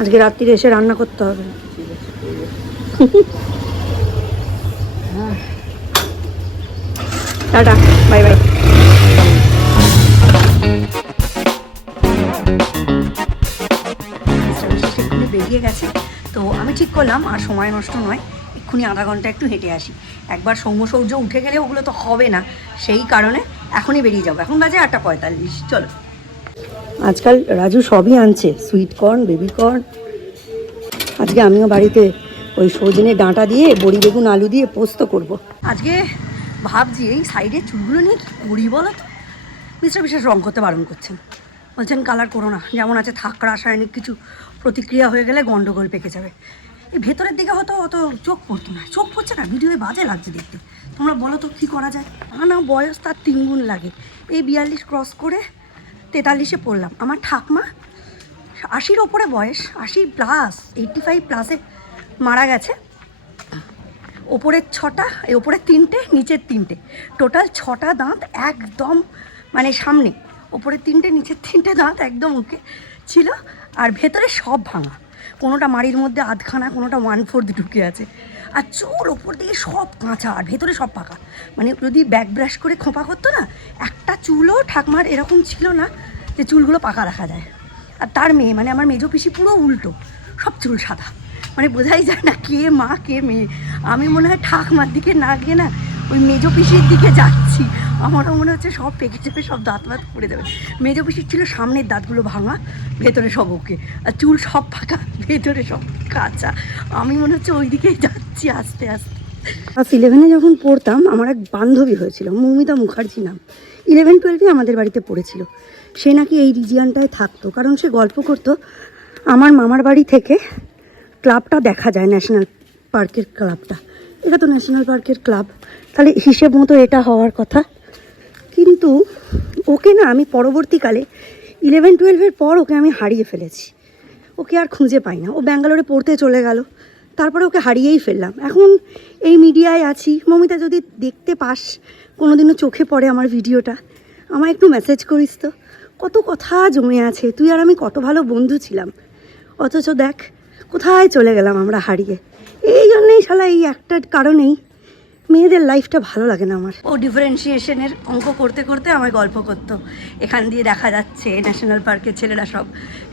আজকে রাত্রিরে এসে রান্না করতে হবে। Tata, bye bye. বেরিয়ে গেছে। তো আমি ঠিক করলাম, আর সময় নষ্ট নয়, এক্ষুনি আধা ঘণ্টা একটু হেঁটে আসি। একবার সৌম্য সৌর্য উঠে গেলে ওগুলো তো হবে না, সেই কারণে এখনই বেরিয়ে যাব। এখন বাজে আটটা পঁয়তাল্লিশ, চলো। আজকাল রাজু সবই আনছে সুইট কর্ন বেবি কর্ন আজকে আমিও বাড়িতে ওই সজনে ডাঁটা দিয়ে, বড়ি বেগুন, আলু দিয়ে পোস্ত করব। আজকে ভাবছি এই সাইডের চুলগুলো নিয়ে কী করি বলো তো? মিস্টার বিশেষ রং করতে বারণ করছেন। বলছেন কালার করো না, যেমন আছে থাক, রাসায়নিক কিছু প্রতিক্রিয়া হয়ে গেলে গন্ডগোল পেকে যাবে। এই ভেতরের দিকে হয়তো অত চোখ পড়তো না, চোখ পড়ছে না, ভিডিওয়ে বাজে লাগছে দেখতে। তোমরা বলো তো কী করা যায়? না বয়স তার তিন গুণ লাগে। এই বিয়াল্লিশ ক্রস করে তেতাল্লিশে পড়লাম। আমার ঠাকমা আশির ওপরে বয়স, আশি প্লাস এইটটি ফাইভ প্লাসে মারা গেছে। ওপরের ছটা, এই ওপরের তিনটে, নিচের তিনটে। টোটাল ছটা দাঁত একদম মানে সামনে। ওপরের তিনটে, নিচের তিনটে দাঁত একদম ওকে ছিল আর ভেতরে সব ভাঙা। কোনোটা মাড়ির মধ্যে আধখানা, কোনোটা ওয়ান ফোর্থ ঢুকে আছে। আর চুল ওপর দিয়ে সব কাঁচা, আর ভেতরে সব পাকা। মানে যদি ব্যাক ব্রাশ করে খোঁপা করতো না, একটা চুলও ঠাকমার এরকম ছিল না যে চুলগুলো পাকা রাখা যায়। আর তার মেয়ে মানে আমার মেজো পিসি পুরো উল্টো, সব চুল সাদা। মানে বোঝাই যায় না কে মা, কে মেয়ে। আমি মনে হয় ঠাকমার দিকে না গিয়ে না ওই মেজো পিসির দিকে যাচ্ছি। আমারও মনে হচ্ছে সব পেকে যাবে সব দাঁত মাত পড়ে যাবে। মেজো পিসির ছিল সামনের দাঁতগুলো ভাঙা, ভেতরে সব ওকে। আর চুল সব ফাঁকা, ভেতরে সব কাঁচা। আমি মনে হচ্ছে ওই দিকেই যাচ্ছি আস্তে আস্তে। ক্লাস ইলেভেনে যখন পড়তাম, আমার এক বান্ধবী হয়েছিল, মৌমিতা মুখার্জি নাম। ইলেভেন টুয়েলভে আমাদের বাড়িতে পড়েছিল। সে নাকি এই রিজিয়ানটায় থাকতো, কারণ সে গল্প করতো, আমার মামার বাড়ি থেকে ক্লাবটা দেখা যায় ন্যাশনাল পার্কের ক্লাবটা এটা তো ন্যাশনাল পার্কের ক্লাব তাহলে হিসেব মতো এটা হওয়ার কথা। কিন্তু ওকে না আমি পরবর্তীকালে ইলেভেন টুয়েলভের পর ওকে আমি হারিয়ে ফেলেছি। ওকে আর খুঁজে পাই না। ও ব্যাঙ্গালোরে পড়তে চলে গেল। তারপরে ওকে হারিয়েই ফেললাম। এখন এই মিডিয়ায় আছি। মমিতা, যদি দেখতে পাস কোনো দিনও চোখে পড়ে আমার ভিডিওটা, আমায় একটু মেসেজ করিস তো। কত কথা জমে আছে। তুই আর আমি কত ভালো বন্ধু ছিলাম। অথচ দেখ, কোথায় চলে গেলাম আমরা হারিয়ে। এই জন্যেই শালা এই একটা কারণেই মেয়েদের লাইফটা ভালো লাগে না আমার। ও ডিফারেন্সিয়েশনের অঙ্ক করতে করতে আমার গল্প করতো। এখান দিয়ে দেখা যাচ্ছে ন্যাশনাল পার্কের ছেলেরা সব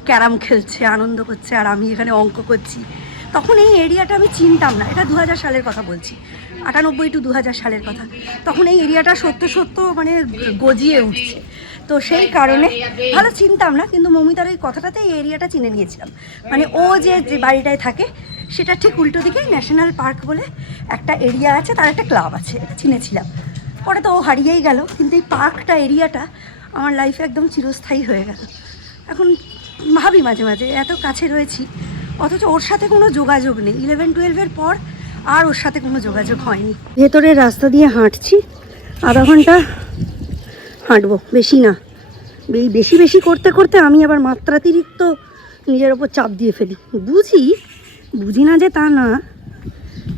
ক্যারাম খেলছে, আনন্দ করছে, আর আমি এখানে অঙ্ক করছি। তখন এই এরিয়াটা আমি চিনতাম না। এটা দু হাজার সালের কথা বলছি। আটানব্বই টু দু হাজার সালের কথা। তখন এই এরিয়াটা সত্য সত্য মানে গজিয়ে উঠছে। তো সেই কারণে ভালো চিনতাম না, কিন্তু মমিতার ওই কথাটাতে এই এরিয়াটা চিনে নিয়েছিলাম। মানে ও যে বাড়িটায় থাকে সেটা ঠিক উল্টো দিকেই ন্যাশনাল পার্ক বলে একটা এরিয়া আছে, তার একটা ক্লাব আছে, চিনেছিলাম। পরে তো ও হারিয়েই গেল, কিন্তু এই পার্কটা, এরিয়াটা আমার লাইফে একদম চিরস্থায়ী হয়ে গেল। এখন ভাবি মাঝে মাঝে, এত কাছে রয়েছি, অথচ ওর সাথে কোনো যোগাযোগ নেই। ইলেভেন টুয়েলভের পর আর ওর সাথে কোনো যোগাযোগ হয়নি। ভেতরের রাস্তা দিয়ে হাঁটছি, আধা ঘণ্টা হাঁটবো, বেশি না। বেশি বেশি করতে করতে আমি আবার মাত্রাতিরিক্ত নিজের ওপর চাপ দিয়ে ফেলি। বুঝি বুঝি না যে তা না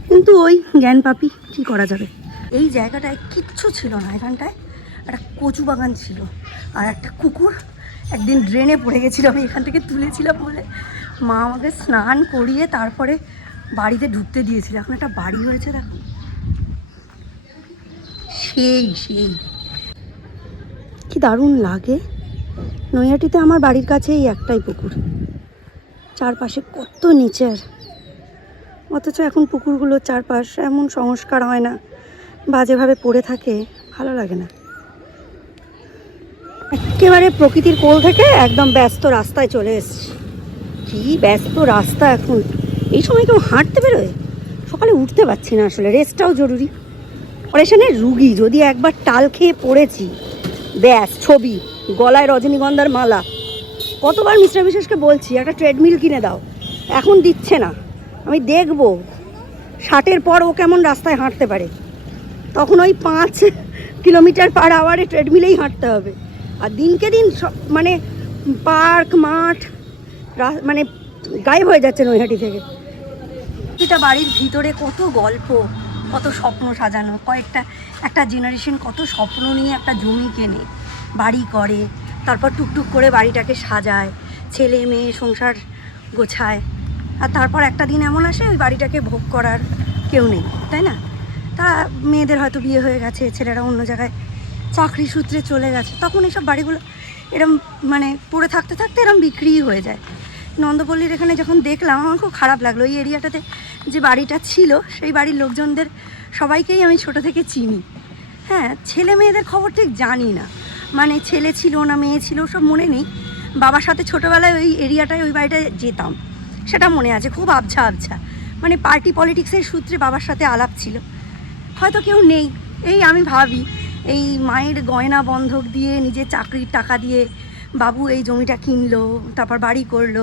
কিন্তু ওই জ্ঞান পাপি কী করা যাবে? এই জায়গাটায় কিচ্ছু ছিল না এখানটায়। একটা কচু বাগান ছিল আর একটা কুকুর একদিন ড্রেনে পড়ে গেছিল আমি এখান থেকে তুলেছিলাম বলে। মা আমাকে স্নান করিয়ে তারপরে বাড়িতে ঢুকতে দিয়েছিল। এখন একটা বাড়ি হয়েছে দেখো। সেই সেই। কি দারুণ লাগে। নৈহাটিতে আমার বাড়ির কাছে এই একটাই পুকুর। চারপাশে কত নিচের। অথচ এখন পুকুরগুলোর চারপাশ এমন সংস্কার হয় না, বাজেভাবে পড়ে থাকে, ভালো লাগে না। একেবারে প্রকৃতির কোল থেকে একদম ব্যস্ত রাস্তায় চলে এসছি। কি ব্যস্ত রাস্তা এখন? এই সময় কেউ হাঁটতে বেরোয়? সকালে উঠতে পারছি না আসলে, রেস্টটাও জরুরি। অপারেশনের রুগী, যদি একবার টাল খেয়ে পড়েছি, ব্যাস, ছবি, গলায় রজনীগন্ধার মালা। কতবার মিস্টার বিশেষকে বলছি, একটা ট্রেডমিল কিনে দাও। এখন দিচ্ছে না। আমি দেখব। ষাটের পর ও কেমন রাস্তায় হাঁটতে পারে। তখন ওই পাঁচ কিলোমিটার পার আওয়ারে ট্রেডমিলেই হাঁটতে হবে। আর দিনকে দিন মানে পার্ক, মাঠ মানে গায়েব হয়ে যাচ্ছে নৈহাটি থেকে। এটা বাড়ির ভিতরে কত গল্প, কত স্বপ্ন সাজানো, কয়েকটা, একটা জেনারেশন কত স্বপ্ন নিয়ে একটা জমি কেনে। বাড়ি করে, তারপর টুকটুক করে বাড়িটাকে সাজায় ছেলে মেয়ে সংসার গোছায়। আর তারপর একটা দিন এমন আসে, ওই বাড়িটাকে ভোগ করার কেউ নেই, তাই না? তা মেয়েদের হয়তো বিয়ে হয়ে গেছে, ছেলেরা অন্য জায়গায় চাকরি সূত্রে চলে গেছে, তখন এইসব বাড়িগুলো এরম মানে পড়ে থাকতে থাকতে এরম বিক্রিই হয়ে যায়। নন্দপল্লীর এখানে যখন দেখলাম, আমার খুব খারাপ লাগল, এই এরিয়াটাতে যে বাড়িটা ছিল, সেই বাড়ির লোকজনদের সবাইকেই আমি ছোট থেকে চিনি। হ্যাঁ ছেলে মেয়েদের খবর ঠিক জানি না। মানে ছেলে ছিল না, মেয়ে ছিল সব মনে নেই। বাবার সাথে ছোটোবেলায় ওই এরিয়াটায়, ওই বাড়িটায় যেতাম। সেটা মনে আছে, খুব আবছা আবছা। মানে পার্টি পলিটিক্সের সূত্রে বাবার সাথে আলাপ ছিল। হয়তো কেউ নেই। এই আমি ভাবি, এই মায়ের গয়না বন্ধক দিয়ে নিজের চাকরির টাকা দিয়ে বাবু এই জমিটা কিনলো, তারপর বাড়ি করল।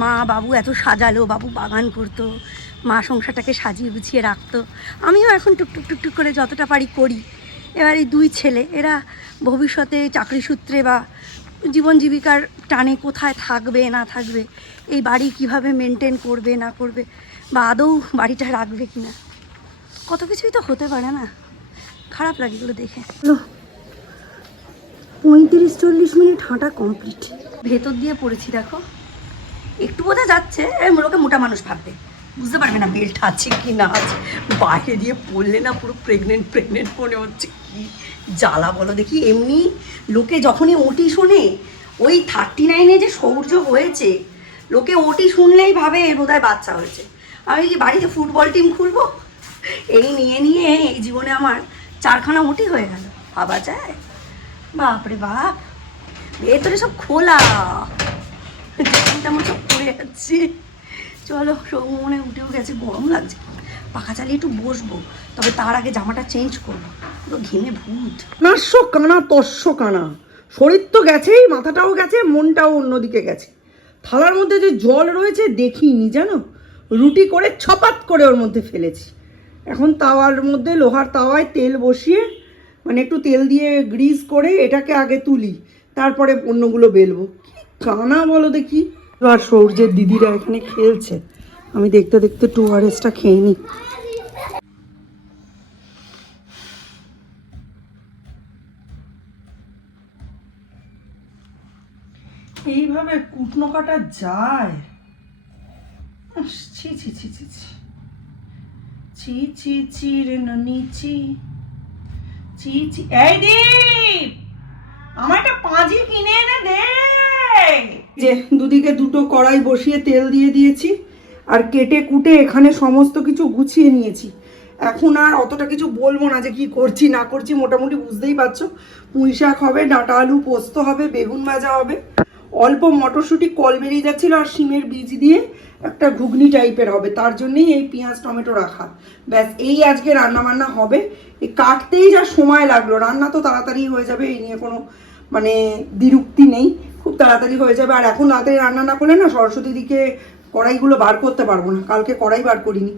মা বাবু এত সাজালো, বাবু বাগান করতো, মা সংসারটাকে সাজিয়ে গুছিয়ে রাখতো। আমিও এখন টুকটুক টুকটুক করে যতটা পারি করি। এবার এই দুই ছেলে, এরা ভবিষ্যতে চাকরি সূত্রে বা জীবন জীবিকার টানে কোথায় থাকবে না থাকবে এই বাড়ি কীভাবে মেনটেন করবে না করবে বা আদৌ বাড়িটা রাখবে কি না কত কিছুই তো হতে পারে না। খারাপ লাগে এগুলো দেখে। পঁয়ত্রিশ চল্লিশ মিনিট হাঁটা কমপ্লিট ভেতর দিয়ে পড়েছি দেখো। একটু বোঝা যাচ্ছে লোকে মোটা মানুষ ভাববে। বুঝতে পারবে না বেল্ট আছে কি না আছে। বাইরে দিয়ে পড়লে না পুরো প্রেগনেন্ট প্রেগনেন্ট মনে হচ্ছে। কি জ্বালা বলো দেখি, এমনি লোকে যখনই ওটি শোনে, ওই থার্টি নাইনে যে সৌর্য হয়েছে, লোকে ওটি শুনলেই ভাবে বোধহয় বাচ্চা হয়েছে। আমি কি বাড়িতে ফুটবল টিম খুলবো? এই নিয়ে নিয়ে এই জীবনে আমার চারখানা ওটি হয়ে গেল। ভাবা যায়? বাপরে বাপ! ভেতরে সব খোলা। যেমন তেমন সব পড়ে যাচ্ছে। চলো সৌম্য মনে উঠেও গেছে, গরম লাগছে। পাখা চালিয়ে একটু বসবো, তবে তার আগে জামাটা চেঞ্জ করব। পুরো ঘেমে ভূত। নাস্য কানা তস্য কানা শরীর তো গেছেই, মাথাটাও গেছে, মনটাও অন্যদিকে গেছে। থালার মধ্যে যে জল রয়েছে, দেখিনি, জানো? রুটি করে ছপাত করে ওর মধ্যে ফেলেছি। এখন তাওয়ার মধ্যে লোহার তাওয়ায় তেল বসিয়ে মানে একটু তেল দিয়ে গ্রিজ করে এটাকে আগে তুলি, তারপরে অন্যগুলো বেলবো। কানা বলো দেখি? আর সৌর্যের দিদিরা এখানে খেলছে। আমি দেখতে দেখতে টু আরএসটা খেয়ে নিই এইভাবে কুটনো কাটা যায়? ছি ছি ছি ছি ছি। ছি ছি ছি রে ছি। ছি ছি। এই দীপ! আমার একটা পাঁজি কিনে এনে দে! যে দুদিকে দুটো কড়াই বসিয়ে তেল দিয়ে দিয়েছি। আর কেটে কুটে এখানে সমস্ত কিছু গুছিয়ে নিয়েছি। এখন আর অতটা কিছু বলব না যে কি করছি, না করছি, মোটামুটি বুঝতেই পারছ। পুঁই শাক হবে, ডাঁটা আলু পোস্ত হবে, বেগুন ভাজা হবে। অল্প মটরশুঁটি, কল বেরিয়ে যাচ্ছিল আর শিমের বীজ দিয়ে একটা ঘুগনি টাইপের হবে। তার জন্যই এই পেঁয়াজ, টমেটো রাখা। ব্যাস, এই আজকে রান্না বান্না হবে। এই কাটতেই যা সময় লাগল। রান্না তো তাড়াতাড়ি হয়ে যাবে, এই নিয়ে কোনো মানে দ্বিরুক্তি নেই। খুব তাড়াতাড়ি হয়ে যাবে। আর এখন রাতে রান্না না করলে না সরস্বতী দিকে কড়াইগুলো বার করতে পারব না কালকে কড়াই বার করিনি।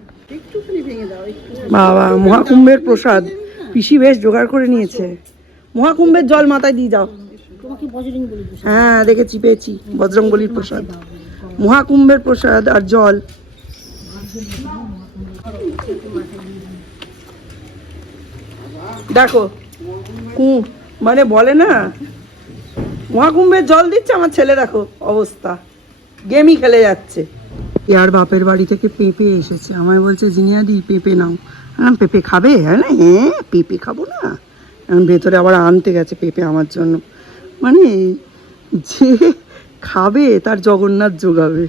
বাবা মহাকুম্ভের প্রসাদ। পিসি বেশ জোগাড় করে নিয়েছে। মহাকুম্ভের জল মাথায় দিয়ে যাও। হ্যাঁ দেখেছি পেয়েছি বজরং বলির প্রসাদ। মহাকুম্ভের প্রসাদ আর জল। দেখো কু মানে বলে না মহাকুম্ভের জল দিচ্ছে আমার ছেলে দেখো অবস্থা। গেমই খেলে যাচ্ছে। ইয়ার বাপের বাড়ি থেকে পেঁপে এসেছে। আমায় বলছে জিনিয়াদি পেঁপে নাও। হ্যাঁ পেঁপে খাবে? হ্যাঁ না হ্যাঁ পেঁপে খাব না। এখন ভেতরে আবার আনতে গেছে পেঁপে আমার জন্য। মানে যে খাবে তার জগন্নাথ যোগাবে।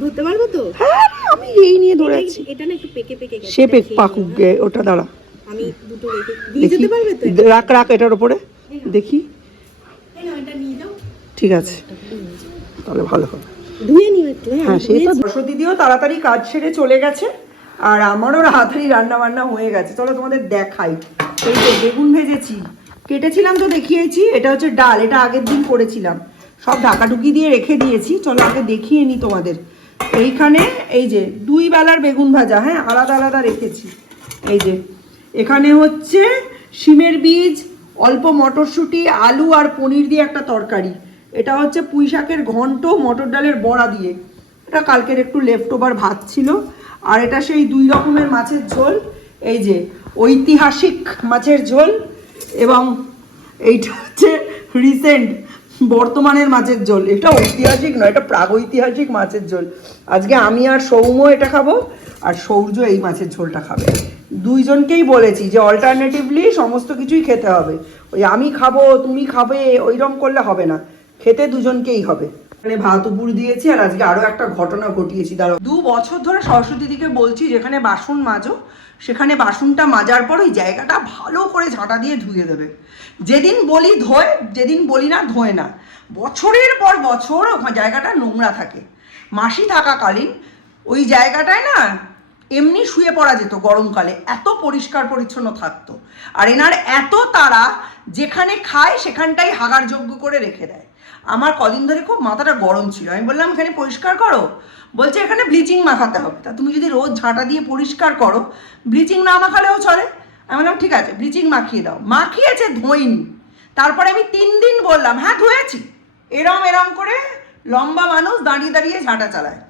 ধরতে পারব তো? হ্যাঁ আমি এই নিয়ে ধরেছি এটা না একটু পেকে পেকে গেছে সে পেক পাকুক গে ওটা দাঁড়া। আমি দুটো রেখে দিয়ে যেতে পারবে তো? রাখ রাখ এটার উপরে। দেখি। এই নাও, এটা নিয়ে যাও। ঠিক আছে। তাহলে ভালো হবে। ধুয়ে নিও একটু হ্যাঁ হ্যাঁ সে তো সরস্বতী দিদিও তাড়াতাড়ি কাজ সেরে চলে গেছে আর আমারও তাড়াতাড়ি রান্না বান্না হয়ে গেছে। চলো তোমাদের দেখাই। এই যে বেগুন ভেজেছি কেটেছিলাম তো দেখিয়েছি এটা হচ্ছে ডাল এটা আগের দিন করেছিলাম। সব ঢাকাঢুকি দিয়ে রেখে দিয়েছি চলো আগে দেখিয়ে নিই তোমাদের। এইখানে এই যে দুই বেলার বেগুন ভাজা হ্যাঁ আলাদা আলাদা রেখেছি। এই যে এখানে হচ্ছে শিমের বীজ অল্প মটরশুঁটি আলু আর পনির দিয়ে একটা তরকারি। এটা হচ্ছে পুঁই শাকের ঘন্ট, মটর ডালের বড়া দিয়ে। এটা কালকের একটু লেফট ওভার ভাত ছিল। আর এটা সেই দুই রকমের মাছের ঝোল। এই যে ঐতিহাসিক মাছের ঝোল এবং এইটা হচ্ছে রিসেন্ট বর্তমানের মাছের ঝোল। এটা ঐতিহাসিক নয়, এটা প্রাগৈতিহাসিক মাছের ঝোল। আজকে আমি আর সৌম্য এটা খাব আর সৌর্য এই মাছের ঝোলটা খাবে। দুইজনকেই বলেছি যে অল্টারনেটিভলি সমস্ত কিছুই খেতে হবে। ওই আমি খাব, তুমি খাবে ওইরকম করলে হবে না। খেতে দুজনকেই হবে। এখানে ভাত উপর দিয়েছি আর আজকে আরও একটা ঘটনা ঘটিয়েছি। দাঁড়াও। দু বছর ধরে সরস্বতী দিকে বলছি, যেখানে বাসন মাজো, সেখানে বাসনটা মাজার পর ওই জায়গাটা ভালো করে ঝাঁটা দিয়ে ধুয়ে দেবে। যেদিন বলি ধোয়, যেদিন বলি না ধোয় না। বছরের পর বছর জায়গাটা নোংরা থাকে। মাসি থাকাকালীন ওই জায়গাটায় না এমনি শুয়ে পড়া যেত গরমকালে, এত পরিষ্কার পরিচ্ছন্ন থাকতো। আর এনার এত তারা যেখানে খায় সেখানটাই হাগার যোগ্য করে রেখে দেয়। আমার কদিন ধরে খুব মাথাটা গরম ছিল। আমি বললাম, এখানে পরিষ্কার করো? বলছে, এখানে ব্লিচিং মাখাতে হবে। তা তুমি যদি রোজ ঝাঁটা দিয়ে পরিষ্কার করো ব্লিচিং না মাখালেও চলে। আমি বললাম, ঠিক আছে ব্লিচিং মাখিয়ে দাও। মাখিয়েছে, ধোয়নি। তারপরে আমি তিন দিন বললাম হ্যাঁ ধুয়েছি। এরম এরম করে লম্বা মানুষ দাঁড়িয়ে দাঁড়িয়ে ঝাঁটা চালায়।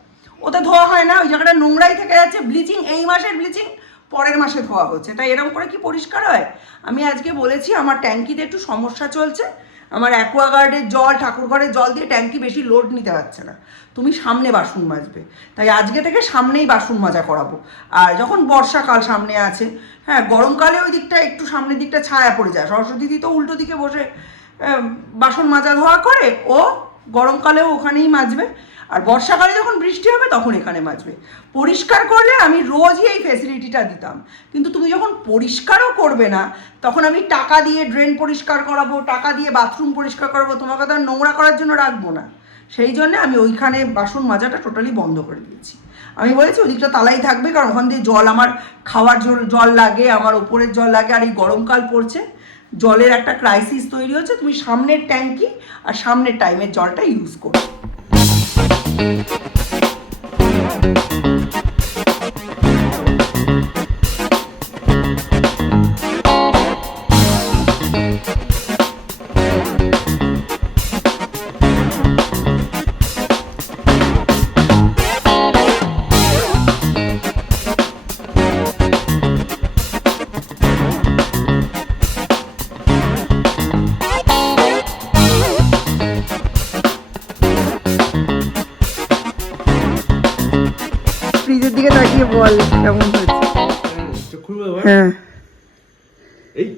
ওতে ধোয়া হয় না, ওই জায়গাটা নোংরাই থেকে যাচ্ছে। ব্লিচিং এই মাসের ব্লিচিং পরের মাসে ধোয়া হচ্ছে। তাই এরকম করে কি পরিষ্কার হয়? আমি আজকে বলেছি, আমার ট্যাঙ্কিতে একটু সমস্যা চলছে। আমার অ্যাকোয়াগার্ডের জল ঠাকুরঘরের জল দিয়ে ট্যাঙ্কি বেশি লোড নিতে পারছে না। তুমি সামনে বাসন মাজবে। তাই আজকে থেকে সামনেই বাসন মাজা করাবো। আর যখন বর্ষাকাল সামনে আছে হ্যাঁ গরমকালে ওই দিকটা একটু সামনের দিকটা ছায়া পড়ে যায়। সরস্বতী দিদি তো উল্টো দিকে বসে বাসন মাজা ধোয়া করে, ও গরমকালেও ওখানেই মাজবে। আর বর্ষাকালে যখন বৃষ্টি হবে, তখন এখানে মাজবে পরিষ্কার করলে আমি রোজই এই ফেসিলিটিটা দিতাম। কিন্তু তুমি যখন পরিষ্কারও করবে না, তখন আমি টাকা দিয়ে ড্রেন পরিষ্কার করাবো, টাকা দিয়ে বাথরুম পরিষ্কার করাবো, তোমাকে তো আর নোংরা করার জন্য রাখব না। সেই জন্য আমি ওইখানে বাসন মাজাটা টোটালি বন্ধ করে দিয়েছি। আমি বলেছি, ওদিকটা তালাই থাকবে, কারণ ওখান দিয়ে জল আমার খাওয়ার জল লাগে, আমার ওপরের জল লাগে, আর এই গরমকাল পড়ছে। জলের একটা ক্রাইসিস তৈরি হচ্ছে, তুমি সামনের ট্যাঙ্কি আর সামনের টাইমের জলটা ইউজ করো। Thank you. বল কেমন হয়েছে? হ্যাঁ। এই।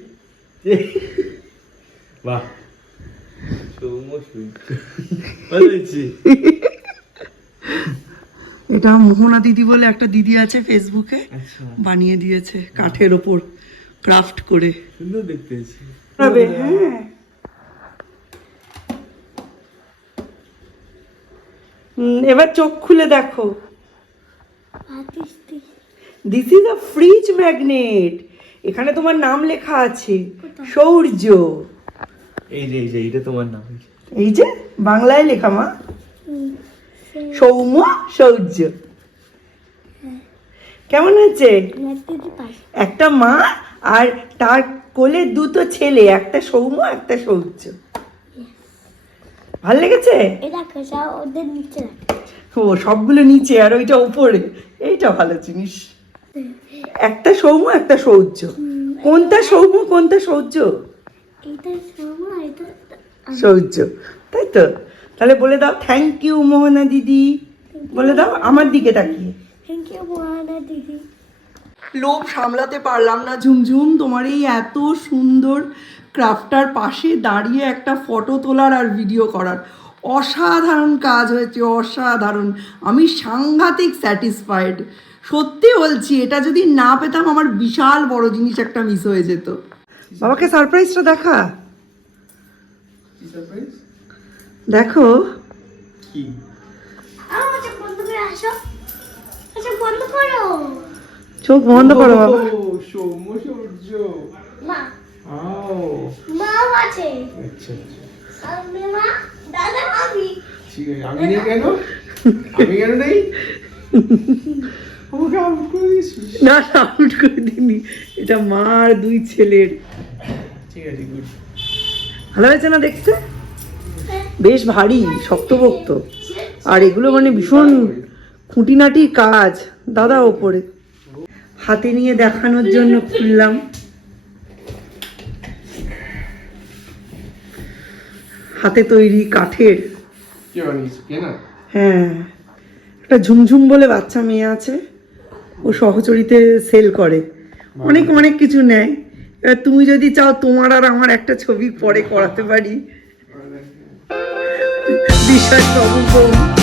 বাহ। এটা মোহনা দিদি বলে একটা দিদি আছে ফেসবুকে আচ্ছা। বানিয়ে দিয়েছে কাঠের ওপর ক্রাফট করে। সুন্দর দেখতে হ্যাঁ। হুম, এবার চোখ খুলে দেখো। This is a fridge magnet এখানে তোমার নাম লেখা আছে। সৌর্য। এই যে এই যে এইটা তোমার নাম। এই যে বাংলায় লেখা মা। সৌম্য সৌর্য। কেমন হচ্ছে একটা মা আর তার কোলে দুটো ছেলে একটা সৌম্য একটা সৌর্য। ভালো লেগেছে? এটা খোসা ওদের নিচে রাখে। ও সবগুলো নিচে আর ওইটা উপরে। এইটা ভালো জিনিস। একটা সৌম্য একটা সৌর্য। কোনটা সৌম্য কোনটা সৌর্য? সৌর্য। তাই তো? তাহলে বলে দাও থ্যাংক ইউ মোহনা দিদি। বলে দাও আমার দিকে তাকিয়ে। থ্যাংক ইউ মোহানা দিদি। লোভ সামলাতে পারলাম না ঝুমঝুম। তোমার এই এত সুন্দর ক্রাফটার পাশে দাঁড়িয়ে একটা ফটো তোলার আর ভিডিও করার। অসাধারণ কাজ হয়েছে অসাধারণ। আমি সাংঘাতিক স্যাটিসফাইড সত্যি বলছি এটা যদি না পেতাম আমার বিশাল বড় জিনিস একটা মিস হয়ে যেত। বাবাকে সারপ্রাইজটা দেখা। দেখো। চোখ বন্ধ করে আসো। আচ্ছা বন্ধ করো। চোখ বন্ধ করো বাবা। সৌম্য সূর্য। মা। আও। আছে। আচ্ছা আমি ঠিক আছে নেই কেন? আমি কেন নেই? আমাকে আউট করে দিয়েছিস না না আউট করে দিনি এটা মা আর দুই ছেলের। ঠিক আছে গুড ভালো হয়েছে না দেখতে? বেশ ভারী শক্তপোক্ত। আর এগুলো মানে ভীষণ খুঁটিনাটি কাজ দাদা ওপরে। হাতে নিয়ে দেখানোর জন্য খুললাম। হাতে তৈরি কাঠের। হ্যাঁ। একটা ঝুমঝুম বলে বাচ্চা মেয়ে আছে। ও সহচরিতে সেল করে। অনেক অনেক কিছু নেয়। এবার তুমি যদি চাও তোমার আর আমার একটা ছবি পরে করাতে পারি। বিশ্বাস বাবু